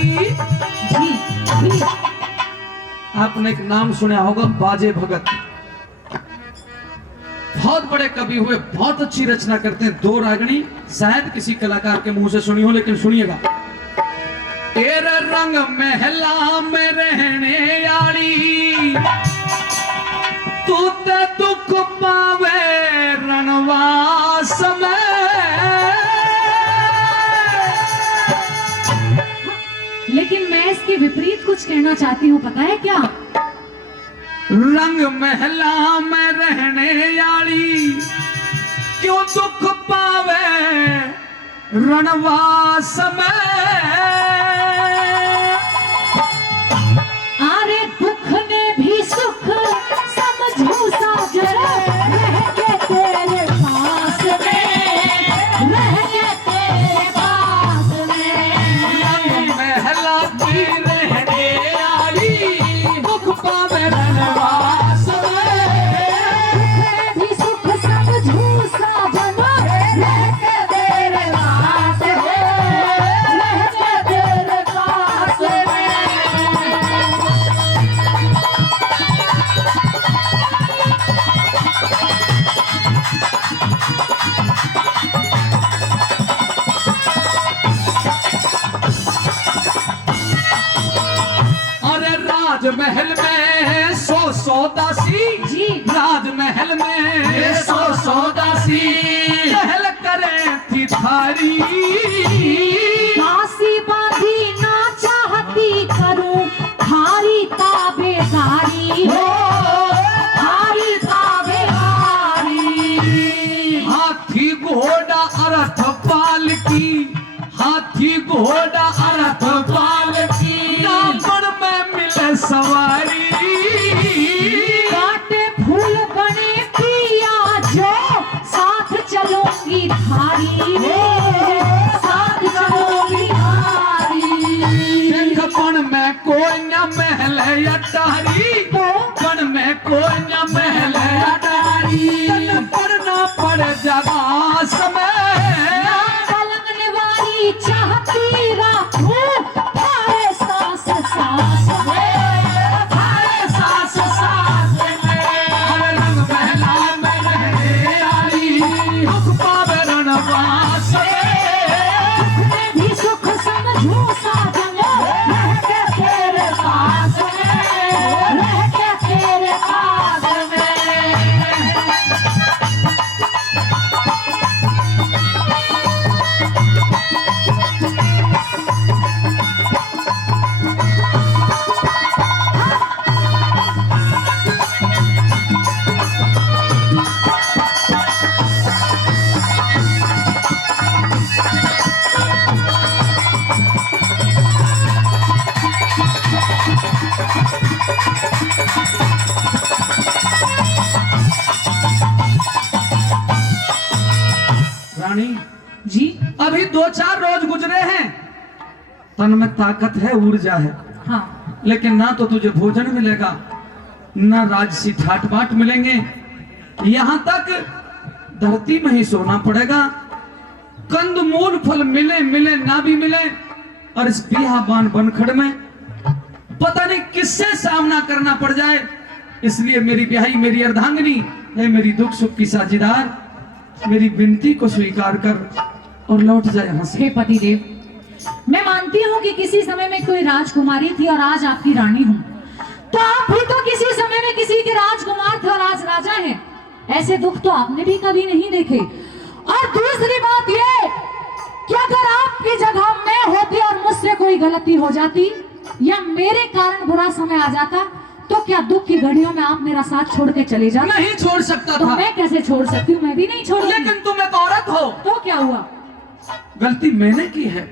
जी जी। आपने एक नाम सुना होगा बाजे भगत, बहुत बड़े कवि हुए, बहुत अच्छी रचना करते हैं। दो रागनी शायद किसी कलाकार के मुंह से सुनी हो, लेकिन सुनिएगा। तेरे रंग महला में रहने आली, तू ते दुख पावे रणवास में। लेकिन मैं इसके विपरीत कुछ कहना चाहती हूँ, पता है क्या? रंग महला में रहने आली, क्यों दुख पावे रणवास में। अरे दुख ने भी सुख समझू साजन, रह के तेरे पास में, रह के तेरे पास में। रंग महला की रहने आली, दुख पावे रणवास में। भी सुख समझू साजन, रह के तेरे पास में, रह के तेरे पास में। अरे राजमहल में सौ दासी जी। राजमहल में सौ दासी महल करे थी थारी। फांसी बांधी ना चाहती करूं थारी ताबेदारी हो, थारी ताबेदारी। हाथी घोड़ा अरथ पालकी, हाथी घोड़ा अरथ पालकी, रावण में मिले सवारी। कांटे फूल बने पिया जो, साथ चलूंगी थारी में, साथ चलूंगी थारी। देखपन में कोई न महल अटारी, पन में कोई न महल अटारी। तन पर न पड़ जगह समय, पलंगने वाली चाहती राखूं थारे सांस सांस में, थारे सांस सांस में। हर रंग महला में रहने आली, दुख पावे रणवास में। मैं भी सुख समझूं साजन, रह के तेरे पास में, रह के तेरे पास में। रानी जी अभी 2-4 रोज गुजरे हैं, तन में ताकत है, ऊर्जा है, हाँ। लेकिन ना तो तुझे भोजन मिलेगा, ना राजसी ठाट बाट मिलेंगे। यहाँ तक धरती में ही सोना पड़ेगा। कंद मूल फल मिले मिले ना भी मिले, और इस बियाबान बनखड़ में पता नहीं किससे सामना करना पड़ जाए। इसलिए मेरी ब्याही, मेरी अर्धांगिनी है, मेरी दुख सुख की साझीदार, मेरी विनती को स्वीकार कर और लौट जाए यहाँ से। हे पतिदेव, मैं मानती हूँ कि किसी समय में कोई राजकुमारी थी और आज आपकी रानी हूँ, तो आप भी तो किसी समय में किसी के राजकुमार थे और आज राजा हैं। ऐसे दुख तो आपने भी कभी नहीं देखे। और दूसरी बात ये कि अगर आपकी जगह मैं होती और मुझसे कोई गलती हो जाती या मेरे कारण बुरा समय आ जाता, तो क्या दुख की घड़ियों में आप मेरा साथ छोड़ के चले जाते? नहीं छोड़ सकता तो था। मैं कैसे छोड़ सकती हूँ? मैं भी नहीं छोड़। लेकिन तुम एक औरत हो। तो क्या हुआ? गलती मैंने की है,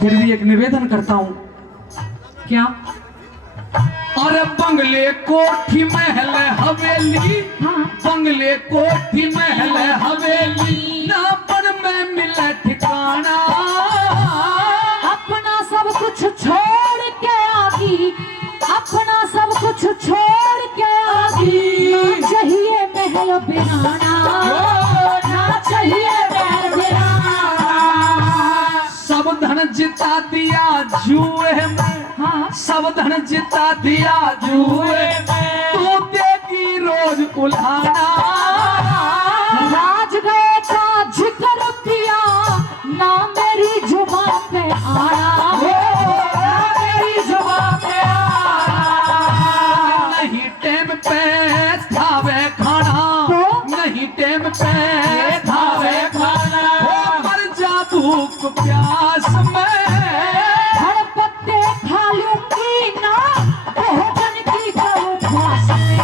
फिर भी एक निवेदन करता हूँ। क्या? और बंगले कोठी महल हवेली, हाँ। बंगले कोठी महल हवेली, ना पर में मिले ठिकाना। अपना सब कुछ छोड़ के आगी, अपना सब कुछ छोड़ के आगी, ना चाहिए महल बिराना, ना चाहिए महल बिराना। सब धन जिता जिता दिया जुए में, हाँ सब धन जिता दिया जुए में, तू देगी रोज उल्हाना। राज गए का जिक्र किया ना मेरी जुबान पे आना, मेरी जुबान पे आना। नहीं टेम पे खावे खाना, नहीं टेम पे खावे खाना, मर जा भूख प्यास में। हर पत्ते खा लूंगी ना भोजन की करूं ख्वास में,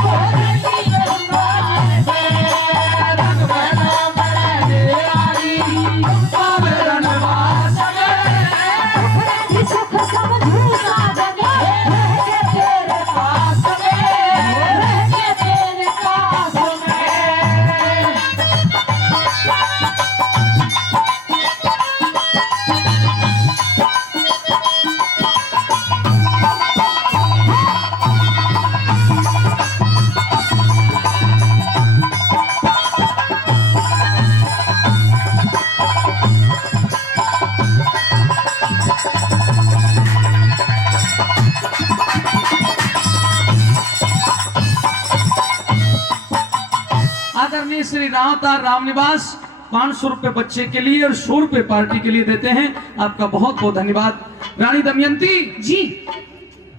भोजन की करूं ख्वास में। रंग बना बड़े आई पावे रनवास में, सुख समझू साजन रह के तेरे पास में, रह के तेरे पास में। आदरणीय श्री रावतार रामनिवास 500 रुपए बच्चे के लिए और 100 रुपए पार्टी के लिए देते हैं। आपका बहुत बहुत धन्यवाद। रानी दमयंती जी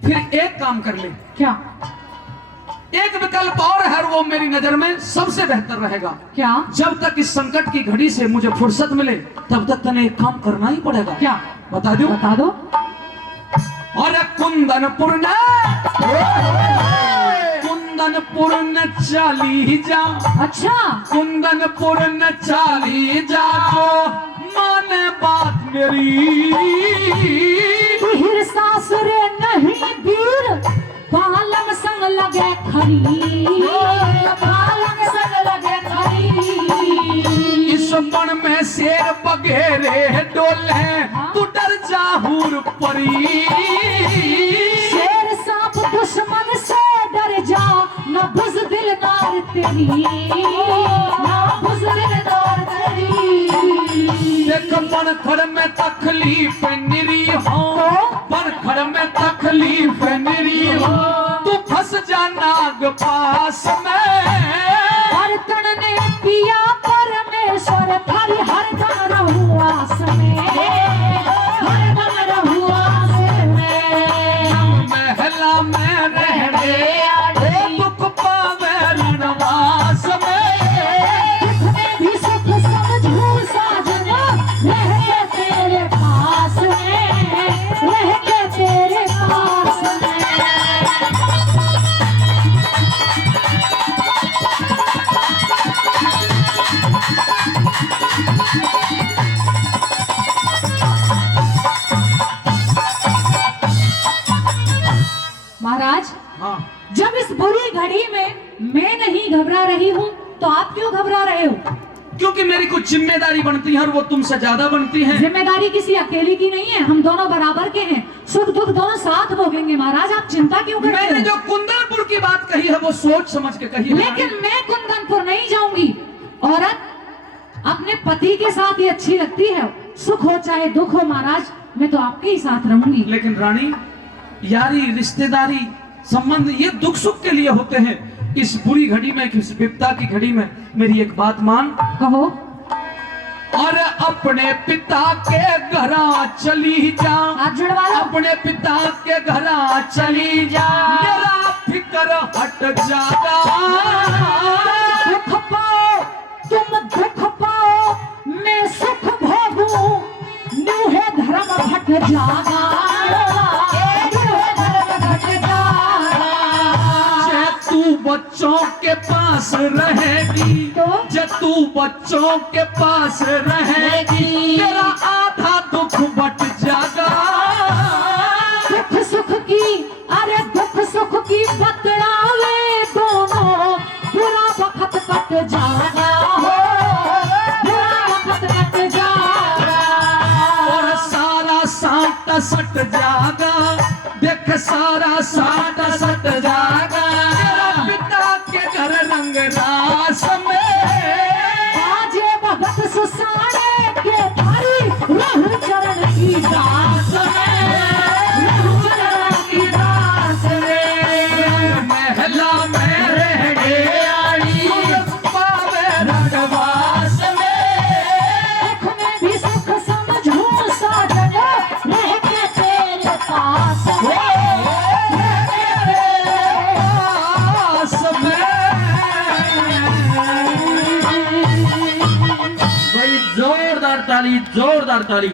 फिर एक काम कर ले, क्या एक विकल्प और है, वो मेरी नजर में सबसे बेहतर रहेगा। क्या जब तक इस संकट की घड़ी से मुझे फुर्सत मिले तब तक तने एक काम करना ही पड़ेगा। क्या बता दो। बता दो। और कुंदनपुर न कुंदनपुर न चाली जा, अच्छा कुंदनपुर न चाली जा, तो माने बात मेरी। हिर सासुरे नहीं वीर पालन संग लगे खरी, पालन संग लगे खरी। इस बन में शेर बगेरे डोले, तू डर जाहूर परी। शेर सांप दुश्मन से डर जा, न बुज़दिल नार तेरी, न बुज़दिल नार तेरी। देख बनखड़ में तकलीफ निरी हो, बनखड़ में तकलीफ निरी हो, तू फंस जा नाग पास में। बर्तन ने पिया परमेश्वर थारी हरदम रहू आस में, हरदम रहू आस में। महला में रहने दुख पावे रणवास में। दुख में भी सुख समझू साजन रह के तेरे पास में, रह के तेरे पास में। महाराज हाँ, जब इस बुरी घड़ी में मैं नहीं घबरा रही हूँ तो आप क्यों घबरा रहे हो? क्योंकि मेरी कुछ जिम्मेदारी बनती है और वो तुमसे ज्यादा बनती है। जिम्मेदारी किसी अकेले की नहीं है, हम दोनों बराबर के हैं, सुख दुख दोनों साथ भोगेंगे। महाराज आप चिंता क्यों करते मैंने हो? जो कुंदनपुर की बात कही है वो सोच समझ के कही है। लेकिन मैं कुंदनपुर नहीं जाऊंगी। औरत अपने पति के साथ ही अच्छी लगती है, सुख हो चाहे दुख हो। महाराज मैं तो आपके ही साथ रहूंगी। लेकिन रानी, यारी रिश्तेदारी संबंध ये दुख सुख के लिए होते हैं। इस बुरी घड़ी में, इस विपदा की घड़ी में मेरी एक बात मान। कहो। और अपने पिता के घर चली जा, आप जुड़वा लो। अपने पिता के घर चली जा, मेरा फिक्र हट जाएगा। दुख पाओ तुम दुख पाओ, मैं सुख भोगूं, न्यूहे धर्म घट जागा, न्यूहे धर्म घट जागा। जे तू बच्चों के पास रहेगी, तो? जे तू बच्चों के पास रहेगी, तेरा आधा दुख बट जाएगा। दुख सुख की, अरे दुख सुख की बतलावे दोनों, बुरा वक्त कट जागा हो, बुरा वक्त कट जागा। और सारा साटा सट जागा, देख सारा साटा सट जागा, तेरा पिता के घर रंग रास में। बाजे भगत सुसाने के थारी रह चरण की ताली, जोरदार ताली।